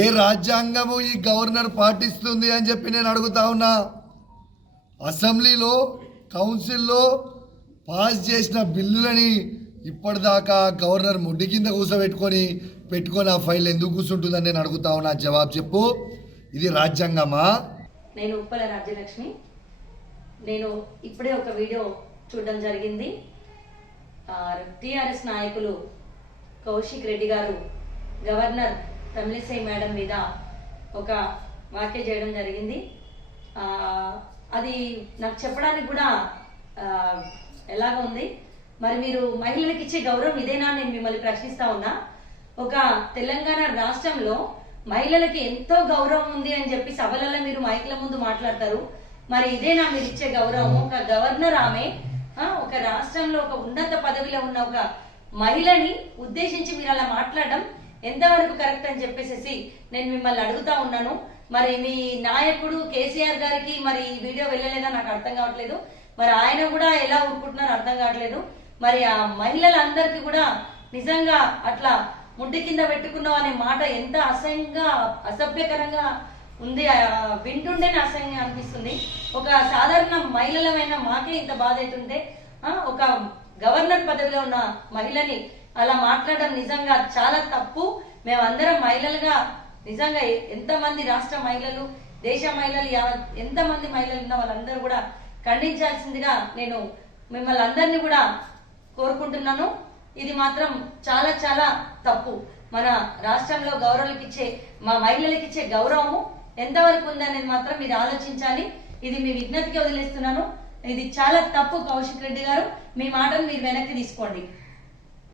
ఏ రాజ్యాంగము ఈ గవర్నర్ పాటిస్తుంది అని చెప్పి నేను అడుగుతా ఉన్నా? అసెంబ్లీలో కౌన్సిల్లో పాస్ చేసిన బిల్లులని ఇప్పటిదాకా గవర్నర్ ముడ్డి కింద కూర్చోబెట్టుకొని పెట్టుకొని ఆ ఫైల్ ఎందుకు కూర్చుంటుందని నేను అడుగుతా ఉన్నా? జవాబు చెప్పు. ఇది రాజ్యాంగమా? నేను ఉప్పల రాజ్యలక్ష్మి. నేను ఇప్పుడే ఒక వీడియో చూడడం జరిగింది. టిఆర్ఎస్ నాయకులు కౌశిక్ రెడ్డి గారు గవర్నర్ తమిళిసై మేడం మీద ఒక వ్యాఖ్య చేయడం జరిగింది. అది నాకు చెప్పడానికి కూడా ఎలాగ ఉంది? మరి మీరు మహిళలకు ఇచ్చే గౌరవం ఇదేనా నేను మిమ్మల్ని ప్రశ్నిస్తా ఉన్నా. ఒక తెలంగాణ రాష్ట్రంలో మహిళలకి ఎంతో గౌరవం ఉంది అని చెప్పి సభలలో మీరు మైకుల ముందు మాట్లాడతారు. మరి ఇదేనా మీరు ఇచ్చే గౌరవం? ఒక గవర్నర్ ఆమె ఒక రాష్ట్రంలో ఒక ఉన్నత పదవిలో ఉన్న ఒక మహిళని ఉద్దేశించి మీరు అలా మాట్లాడడం ఎంతవరకు కరెక్ట్ అని చెప్పేసి నేను మిమ్మల్ని అడుగుతా ఉన్నాను. మరి మీ నాయకుడు కేసీఆర్ గారికి మరి ఈ వీడియో వెళ్ళలేదా? నాకు అర్థం కావట్లేదు. మరి ఆయన కూడా ఎలా ఊరుకుంటున్నారో అర్థం కావట్లేదు. మరి ఆ మహిళలందరికీ కూడా నిజంగా అట్లా ముడ్డి కింద పెట్టుకున్నాం అనే మాట ఎంత అసహ్యంగా అసభ్యకరంగా ఉంది. వింటుండేనే అసహ్యంగా అనిపిస్తుంది. ఒక సాధారణ మహిళలమైన మాకే ఇంత బాధ అవుతుంటే ఒక గవర్నర్ పదవిలో ఉన్న మహిళని అలా మాట్లాడడం నిజంగా చాలా తప్పు. మేమందరం మహిళలుగా నిజంగా ఎంతమంది రాష్ట్ర మహిళలు దేశ మహిళలు ఎంతమంది మహిళలు ఉన్న వాళ్ళందరూ కూడా ఖండించాల్సిందిగా నేను మిమ్మల్ని అందరినీ కూడా కోరుకుంటున్నాను. ఇది మాత్రం చాలా చాలా తప్పు. మన రాష్ట్రంలో గౌరవులకు ఇచ్చే మా మహిళలకు ఇచ్చే గౌరవము ఎంతవరకు ఉందనేది మాత్రం మీరు ఆలోచించాలి. ఇది మీ విజ్ఞతకి వదిలేస్తున్నాను. ఇది చాలా తప్పు కౌశిక్ రెడ్డి గారు. మీ మాటను మీరు వెనక్కి తీసుకోండి.